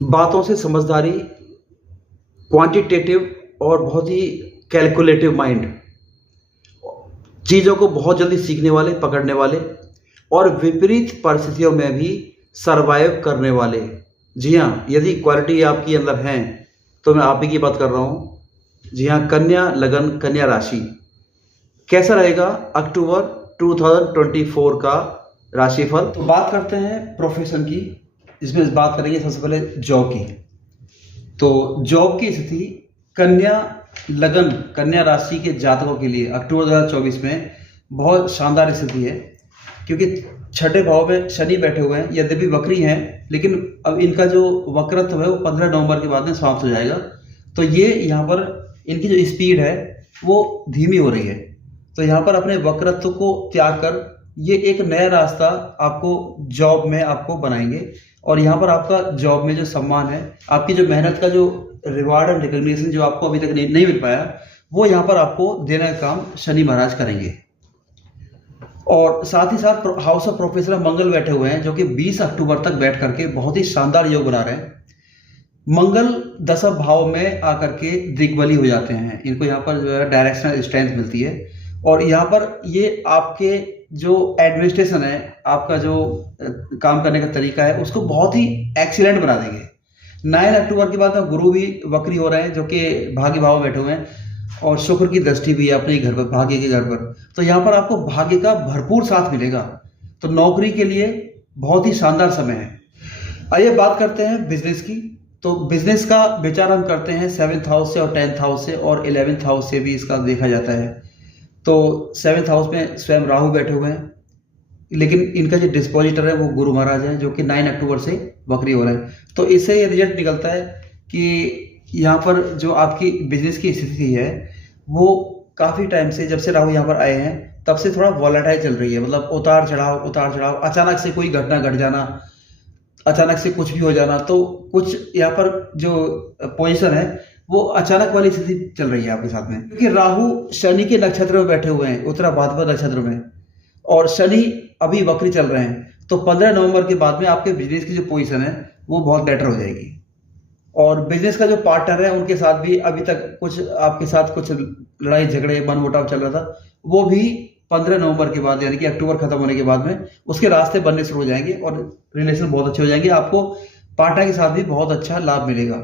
बातों से समझदारी, क्वांटिटेटिव और बहुत ही कैलकुलेटिव माइंड, चीज़ों को बहुत जल्दी सीखने वाले, पकड़ने वाले और विपरीत परिस्थितियों में भी सरवाइव करने वाले। जी हाँ, यदि क्वालिटी आपके अंदर है तो मैं आप ही की बात कर रहा हूँ। जी हाँ, कन्या लगन, कन्या राशि कैसा रहेगा अक्टूबर 2024 का राशिफल। तो बात करते हैं प्रोफेशन की, इसमें बात करेंगे सबसे पहले जॉब की। तो जॉब की स्थिति कन्या लगन, कन्या राशि के जातकों के लिए अक्टूबर 2024 में बहुत शानदार स्थिति है, क्योंकि छठे भाव में शनि बैठे हुए हैं। यद्यपि वक्री हैं, लेकिन अब इनका जो वक्रत्व है वो 15 नवंबर के बाद में समाप्त हो जाएगा। तो ये यहाँ पर इनकी जो स्पीड है वो धीमी हो रही है। तो यहाँ पर अपने वक्रत्व को त्याग कर ये एक नया रास्ता आपको जॉब में आपको बनाएंगे, और यहाँ पर आपका जॉब में जो सम्मान है, आपकी जो मेहनत का जो रिवार्ड एंड रिकग्निशन जो आपको अभी तक नहीं मिल पाया, वो यहाँ पर आपको देने का काम शनि महाराज करेंगे। और साथ ही साथ हाउस ऑफ प्रोफेशनल मंगल बैठे हुए हैं, जो कि 20 अक्टूबर तक बैठ करके बहुत ही शानदार योग बना रहे हैं। मंगल दशम भाव में आकर के दिग्बली हो जाते हैं, इनको यहाँ पर जो है डायरेक्शनल स्ट्रेंथ मिलती है, और यहाँ पर ये आपके जो एडमिनिस्ट्रेशन है, आपका जो काम करने का तरीका है, उसको बहुत ही एक्सीलेंट बना देंगे। 9 अक्टूबर के बाद में गुरु भी वक्री हो रहे हैं, जो कि भाग्य भाव में बैठे हुए हैं, और शुक्र की दृष्टि भी है अपने घर पर, भाग्य के घर पर। तो यहाँ पर आपको भाग्य का भरपूर साथ मिलेगा। तो नौकरी के लिए बहुत ही शानदार समय है। आइए बात करते हैं बिजनेस की। तो बिजनेस का विचार हम करते हैं 7th हाउस से और 10th हाउस से और 11th हाउस से भी इसका देखा जाता है। तो 7th हाउस में स्वयं राहु बैठे हुए हैं, लेकिन इनका जो डिस्पोजिटर है वो गुरु महाराज है, जो कि 9 अक्टूबर से वक्री हो रहे हैं। तो इससे ये रिजल्ट निकलता है कि यहाँ पर जो आपकी बिजनेस की स्थिति है वो काफ़ी टाइम से, जब से राहु यहाँ पर आए हैं तब से थोड़ा वॉलेटाइल चल रही है। मतलब उतार चढ़ाव, अचानक से कोई घटना घट जाना, अचानक से कुछ भी हो जाना। तो कुछ यहाँ पर जो पोजीशन है वो अचानक वाली स्थिति चल रही है आपके साथ में, क्योंकि राहु शनि के नक्षत्र में बैठे हुए हैं, उत्तरा भाद्रपद नक्षत्र में, और शनि अभी वक्री चल रहे हैं। तो 15 नवंबर के बाद में आपके बिजनेस की जो पोजीशन है वो बहुत बेटर हो जाएगी। और बिजनेस का जो पार्टनर है उनके साथ भी अभी तक कुछ आपके साथ कुछ लड़ाई झगड़े मनमुटाव चल रहा था, वो भी 15 नवंबर के बाद, यानी कि अक्टूबर खत्म होने के बाद में उसके रास्ते बनने शुरू हो जाएंगे और रिलेशन बहुत अच्छे हो जाएंगे। आपको पार्टनर के साथ भी बहुत अच्छा लाभ मिलेगा।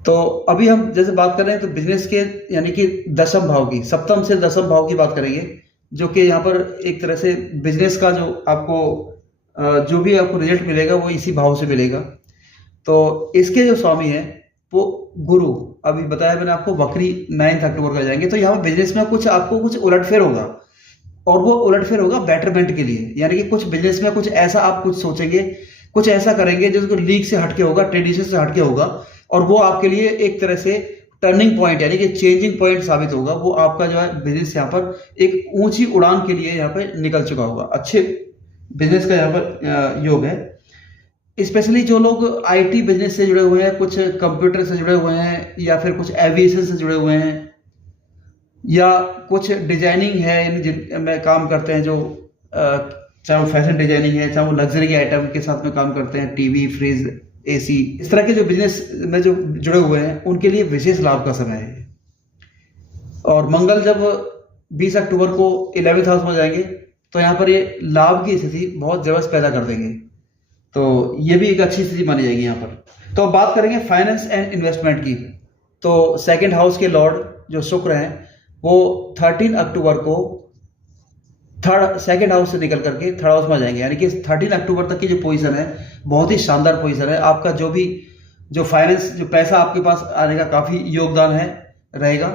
तो अभी हम जैसे बात कर रहे हैं तो बिजनेस के यानी कि दशम भाव की, सप्तम से दशम भाव की बात करेंगे, जो कि यहाँ पर एक तरह से बिजनेस का जो आपको जो भी आपको रिजल्ट मिलेगा वो इसी भाव से मिलेगा। तो इसके जो स्वामी है वो गुरु, अभी बताया मैंने आपको, वक्री 9 अक्टूबर का जाएंगे। तो यहाँ पर बिजनेस में कुछ आपको कुछ उलटफेर होगा, और वो उलटफेर होगा बेटरमेंट के लिए। यानी कि कुछ बिजनेस में कुछ ऐसा आप कुछ सोचेंगे, कुछ ऐसा करेंगे जो लीग से हटके होगा, ट्रेडिशन से हटके होगा, और वो आपके लिए एक तरह से टर्निंग पॉइंट यानी कि चेंजिंग पॉइंट साबित होगा। वो आपका जो है बिजनेस यहाँ पर एक ऊंची उड़ान के लिए यहाँ पर निकल चुका होगा। अच्छे बिजनेस का यहाँ पर योग है। स्पेशली जो लोग आईटी बिजनेस से जुड़े हुए हैं, कुछ कंप्यूटर से जुड़े हुए हैं, या फिर कुछ एविएशन से जुड़े हुए हैं, या कुछ डिजाइनिंग है जिनमें काम करते हैं, जो चाहे वो फैशन डिजाइनिंग है, चाहे वो लग्जरी आइटम के साथ में काम करते हैं, टीवी, फ्रिज, एसी, इस तरह के जो बिजनेस में जो जुड़े हुए हैं उनके लिए विशेष लाभ का समय है। और मंगल जब 20 अक्टूबर को 11th हाउस में जाएंगे तो यहाँ पर ये लाभ की स्थिति बहुत जबरदस्त पैदा कर देंगे। तो ये भी एक अच्छी स्थिति मानी जाएगी यहाँ पर। तो अब बात करेंगे फाइनेंस एंड इन्वेस्टमेंट की। तो 2nd हाउस के लॉर्ड जो शुक्र हैं वो 13 अक्टूबर को 2nd हाउस से निकल करके 3rd हाउस में जाएंगे, यानी कि 13 अक्टूबर तक की जो पोजीशन है बहुत ही शानदार पोजीशन है। आपका जो भी जो फाइनेंस, जो पैसा आपके पास आने का काफ़ी योगदान है रहेगा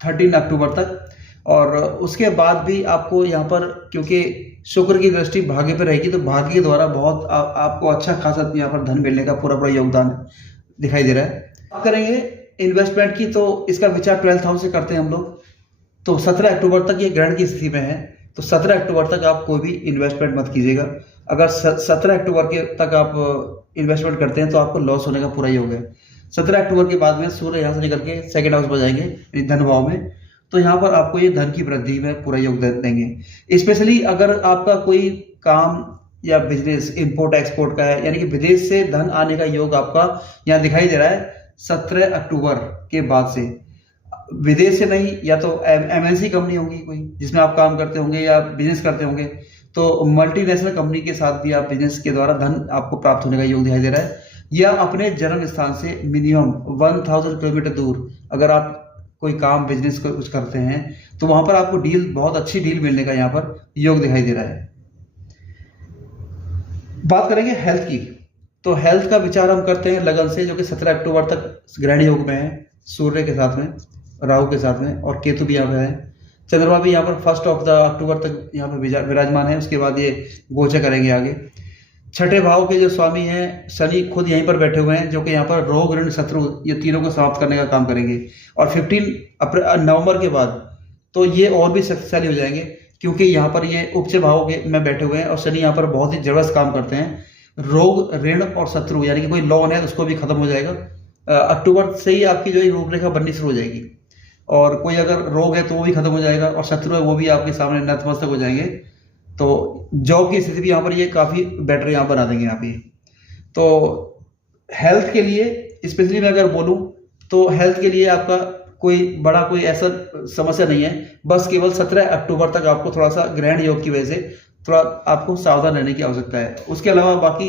13 अक्टूबर तक। और उसके बाद भी आपको यहाँ पर, क्योंकि शुक्र की दृष्टि भाग्य पर रहेगी, तो भाग्य के द्वारा बहुत आपको अच्छा खासा यहाँ पर धन मिलने का पूरा योगदान दिखाई दे रहा है। बात करेंगे इन्वेस्टमेंट की, तो इसका विचार 12th हाउस से करते हैं हम लोग। तो 17 अक्टूबर तक ये ग्रहण की स्थिति में है, तो 17 अक्टूबर तक आप कोई भी इन्वेस्टमेंट मत कीजिएगा। अगर 17 अक्टूबर के तक आप इन्वेस्टमेंट करते हैं तो आपको लॉस होने का पूरा योग है। 17 अक्टूबर के बाद में सूर्य यहाँ से निकल के 2nd हाउस में जाएंगे धन भाव में, तो यहाँ पर आपको ये धन की वृद्धि में पूरा योगदान देंगे। स्पेशली अगर आपका कोई काम या बिजनेस इंपोर्ट एक्सपोर्ट का है, यानी कि विदेश से धन आने का योग आपका यहाँ दिखाई दे रहा है 17 अक्टूबर के बाद से। विदेश से नहीं, या तो एमएनसी कंपनी होगी कोई जिसमें आप काम करते होंगे या बिजनेस करते होंगे, तो मल्टीनेशनल कंपनी के साथ भी आप बिजनेस के द्वारा धन आपको प्राप्त होने का योग दिखाई दे रहा है। या अपने जन्म स्थान से मिनिमम 1000 किलोमीटर दूर अगर आप कोई काम बिजनेस कुछ करते हैं तो वहां पर आपको डील, बहुत अच्छी डील मिलने का यहाँ पर योग दिखाई दे रहा है। बात करेंगे हेल्थ की, तो हेल्थ का विचार हम करते हैं लगन से, जो कि 17 अक्टूबर तक ग्रहण योग में है, सूर्य के साथ में, राहु के साथ में, और केतु भी यहाँ पे है। चंद्रमा भी यहाँ पर 1 अक्टूबर तक यहाँ पर विराजमान है, उसके बाद ये गोचर करेंगे आगे। छठे भाव के जो स्वामी हैं शनि खुद यहीं पर बैठे हुए हैं, जो कि यहाँ पर रोग, ऋण, शत्रु, ये तीनों को समाप्त करने का काम करेंगे। और 15 नवंबर के बाद तो ये और भी शक्तिशाली हो जाएंगे, क्योंकि यहाँ पर ये उपचे भाव के में बैठे हुए हैं और शनि यहाँ पर बहुत ही जबरदस्त काम करते हैं। रोग, ऋण और शत्रु, यानी कि कोई लोन है तो उसको भी खत्म हो जाएगा। अक्टूबर से ही आपकी जो रूपरेखा बननी शुरू हो जाएगी, और कोई अगर रोग है तो वो भी खत्म हो जाएगा, और शत्रु है वो भी आपके सामने नतमस्तक हो जाएंगे। तो जॉब की स्थिति भी यहाँ पर ये काफ़ी बेटर यहाँ बना देंगे आप ये। तो हेल्थ के लिए स्पेशली मैं अगर बोलूँ तो हेल्थ के लिए आपका कोई ऐसा समस्या नहीं है, बस केवल 17 अक्टूबर तक आपको थोड़ा सा ग्रहण योग की वजह से थोड़ा आपको सावधान रहने की आवश्यकता है। उसके अलावा बाकी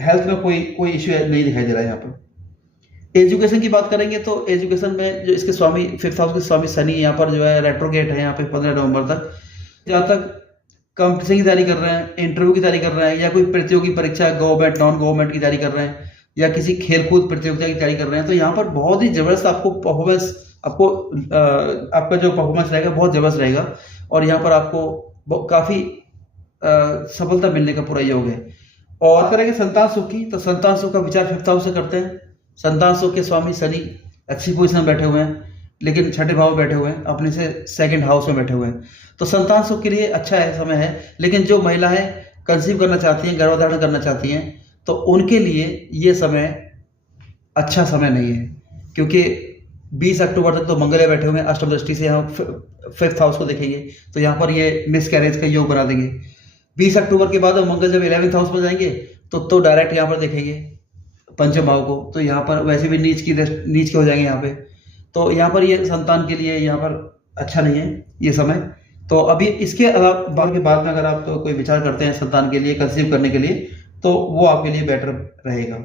हेल्थ में कोई इश्यू नहीं दिखाई दे रहा है यहाँ पर। एजुकेशन की बात करेंगे तो एजुकेशन में जो इसके स्वामी 5th हाउस के स्वामी शनि यहाँ पर जो है रेट्रोगेट है यहाँ पे 15 नवंबर तक। जहाँ तक कंपटीशन की तैयारी कर रहे हैं, इंटरव्यू की तैयारी कर रहे हैं, या कोई प्रतियोगी परीक्षा गवर्नमेंट नॉन गवर्नमेंट की तैयारी कर रहे हैं, या किसी खेलकूद प्रतियोगिता की तैयारी कर रहे हैं, तो यहाँ पर बहुत ही जबरदस्त आपको परफॉर्मेंस, आपका जो परफॉर्मेंस रहेगा बहुत जबरदस्त रहेगा, और यहाँ पर आपको काफ़ी सफलता मिलने का पूरा योग है। और करेंगे संतान सुख की, तो संतान सुख का विचार 5th हाउस से करते हैं। संतान सुख के स्वामी शनि अच्छी पोजिशन में बैठे हुए हैं, लेकिन छठे भाव में बैठे हुए हैं, अपने से 2nd हाउस में बैठे हुए हैं, तो संतान सुख के लिए अच्छा है समय है। लेकिन जो महिलाएं कंसीव करना चाहती हैं, गर्भधारण करना चाहती हैं, तो उनके लिए ये समय अच्छा समय नहीं है, क्योंकि 20 अक्टूबर तक तो मंगल बैठे हुए हैं, अष्टम दृष्टि से हम 5th हाउस को देखेंगे तो यहाँ पर ये मिस कैरेज का योग बना देंगे। 20 अक्टूबर के बाद मंगल जब 11th हाउस में जाएंगे तो डायरेक्ट यहाँ पर देखेंगे पंचम भाव को, तो यहाँ पर वैसे भी नीच के हो जाएंगे यहाँ पे। तो यहाँ पर ये संतान के लिए यहाँ पर अच्छा नहीं है ये समय। तो अभी इसके अलावा के बाद में अगर आप तो कोई विचार करते हैं संतान के लिए, कंसीव करने के लिए, तो वो आपके लिए बेटर रहेगा।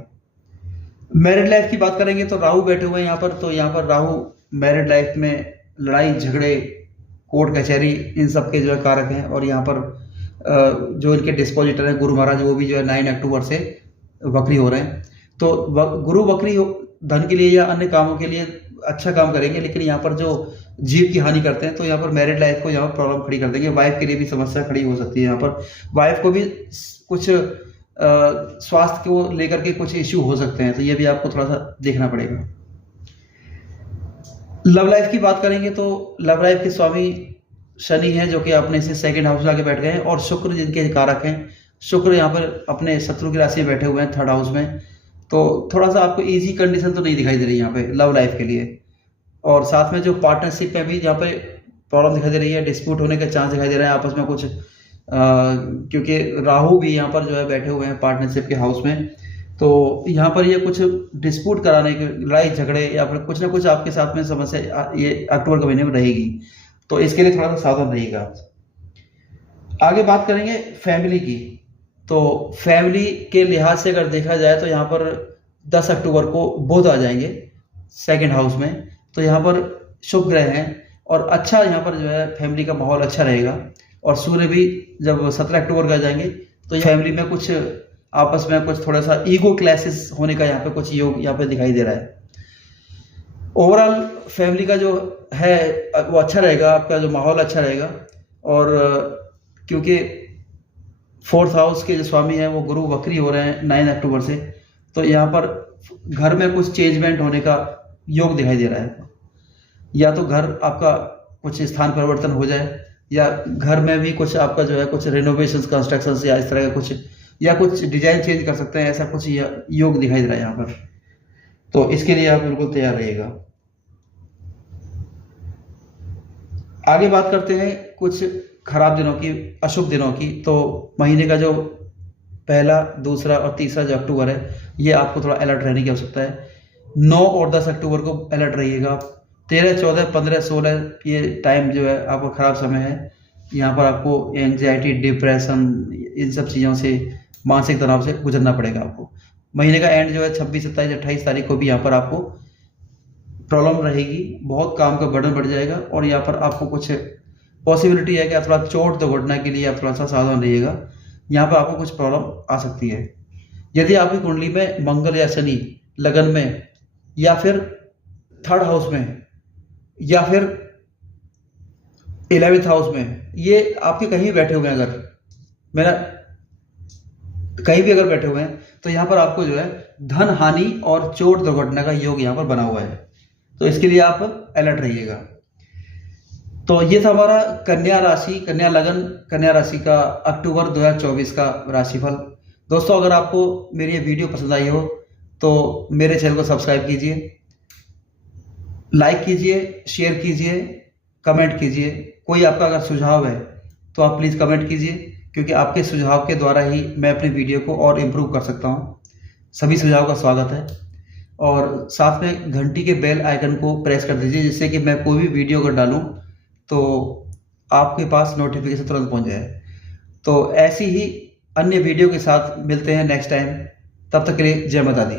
मैरिड लाइफ की बात करेंगे तो राहु बैठे हुए हैं यहाँ पर, तो यहाँ पर राहु मैरिड लाइफ में लड़ाई झगड़े, कोर्ट कचहरी, इन सब के जो है कारक हैं। और यहाँ पर जो इनके डिस्पोजिटर हैं गुरु महाराज, वो भी जो है 9 अक्टूबर से वक्री हो रहे हैं। तो गुरु वक्री धन के लिए या अन्य कामों के लिए अच्छा काम करेंगे, लेकिन यहाँ पर जो जीव की हानि करते हैं, तो यहाँ पर मैरिड लाइफ को यहाँ पर प्रॉब्लम खड़ी कर देंगे। वाइफ के लिए भी समस्या खड़ी हो सकती है, यहाँ पर वाइफ को भी कुछ स्वास्थ्य को लेकर के कुछ इश्यू हो सकते हैं, तो ये भी आपको थोड़ा सा देखना पड़ेगा। लव लाइफ की बात करेंगे तो लव लाइफ के स्वामी शनि हैं, जो कि अपने से 2nd हाउस में आके बैठ गए हैं, और शुक्र जिनके कारक हैं, शुक्र यहाँ पर अपने शत्रु की राशि में बैठे हुए हैं 3rd हाउस में। तो थोड़ा सा आपको इजी कंडीशन तो नहीं दिखाई दे रही यहाँ पे लव लाइफ के लिए। और साथ में जो पार्टनरशिप में भी यहाँ पे प्रॉब्लम दिखाई दे रही है, डिस्प्यूट होने का चांस दिखाई दे रहा है आपस में कुछ, क्योंकि राहु भी यहाँ पर जो है बैठे हुए हैं पार्टनरशिप के हाउस में। तो यहाँ पर ये कुछ डिस्प्यूट कराने के, लड़ाई झगड़े या फिर कुछ ना कुछ आपके साथ में समस्या ये अक्टूबर के महीने में रहेगी, तो इसके लिए थोड़ा सा सावधान रहिएगा। आगे बात करेंगे फैमिली की, तो फैमिली के लिहाज से अगर देखा जाए तो यहाँ पर 10 अक्टूबर को बुध आ जाएंगे 2nd हाउस में, तो यहाँ पर शुभ ग्रह हैं, और अच्छा यहाँ पर जो है फैमिली का माहौल अच्छा रहेगा। और सूर्य भी जब 17 अक्टूबर को आ जाएंगे तो फैमिली में कुछ आपस में कुछ थोड़ा सा ईगो क्लैशेस होने का यहाँ पे कुछ योग यहाँ पे दिखाई दे रहा है। ओवरऑल फैमिली का जो है वो अच्छा रहेगा, आपका जो माहौल अच्छा रहेगा। और क्योंकि 4th हाउस के जो स्वामी हैं वो गुरु वक्री हो रहे हैं 9 अक्टूबर से, तो यहाँ पर घर में कुछ चेंजमेंट होने का योग दिखाई दे रहा है। या तो घर आपका कुछ स्थान परिवर्तन हो जाए, या घर में भी कुछ आपका जो है कुछ रेनोवेशन कंस्ट्रक्शन या इस तरह का कुछ, या कुछ डिजाइन चेंज कर सकते हैं, ऐसा कुछ योग दिखाई दे रहा है यहाँ पर। तो इसके लिए आप बिल्कुल तैयार रहिएगा। आगे बात करते हैं कुछ खराब दिनों की, अशुभ दिनों की, तो महीने का जो पहला, दूसरा और तीसरा जो अक्टूबर है, ये आपको थोड़ा अलर्ट रहने की आवश्यकता है। 9 और 10 अक्टूबर को अलर्ट रहिएगा आप। 13, 14, 15, 16 ये टाइम जो है आपका ख़राब समय है। यहाँ पर आपको एंग्जाइटी, डिप्रेशन, इन सब चीज़ों से, मानसिक तनाव से गुजरना पड़ेगा आपको। महीने का एंड जो है 26, 27, 28 तारीख को भी यहाँ पर आपको प्रॉब्लम रहेगी, बहुत काम का बर्डन बढ़ जाएगा और यहाँ पर आपको कुछ पॉसिबिलिटी है कि आप थोड़ा चोट दुर्घटना के लिए आप थोड़ा सा सावधान रहिएगा। यहाँ पर आपको कुछ प्रॉब्लम आ सकती है। यदि आपकी कुंडली में मंगल या शनि लगन में या फिर 3rd हाउस में या फिर 11th हाउस में, ये आपके कहीं बैठे हुए हैं, अगर मेरा कहीं भी अगर बैठे हुए हैं, तो यहाँ पर आपको जो है धन हानि और चोट दुर्घटना का योग यहाँ पर बना हुआ है, तो इसके लिए आप अलर्ट रहिएगा। तो ये था हमारा कन्या राशि, कन्या लगन, कन्या राशि का अक्टूबर 2024 का राशिफल। दोस्तों, अगर आपको मेरी ये वीडियो पसंद आई हो तो मेरे चैनल को सब्सक्राइब कीजिए, लाइक कीजिए, शेयर कीजिए, कमेंट कीजिए। कोई आपका अगर सुझाव है तो आप प्लीज़ कमेंट कीजिए, क्योंकि आपके सुझाव के द्वारा ही मैं अपनी वीडियो को और इम्प्रूव कर सकता हूँ। सभी सुझाव का स्वागत है और साथ में घंटी के बेल आइकन को प्रेस कर दीजिए, जिससे कि मैं कोई भी वीडियो अगर डालूँ तो आपके पास नोटिफिकेशन तुरंत पहुँच जाए। तो ऐसी ही अन्य वीडियो के साथ मिलते हैं नेक्स्ट टाइम। तब तक के लिए जय माता दी।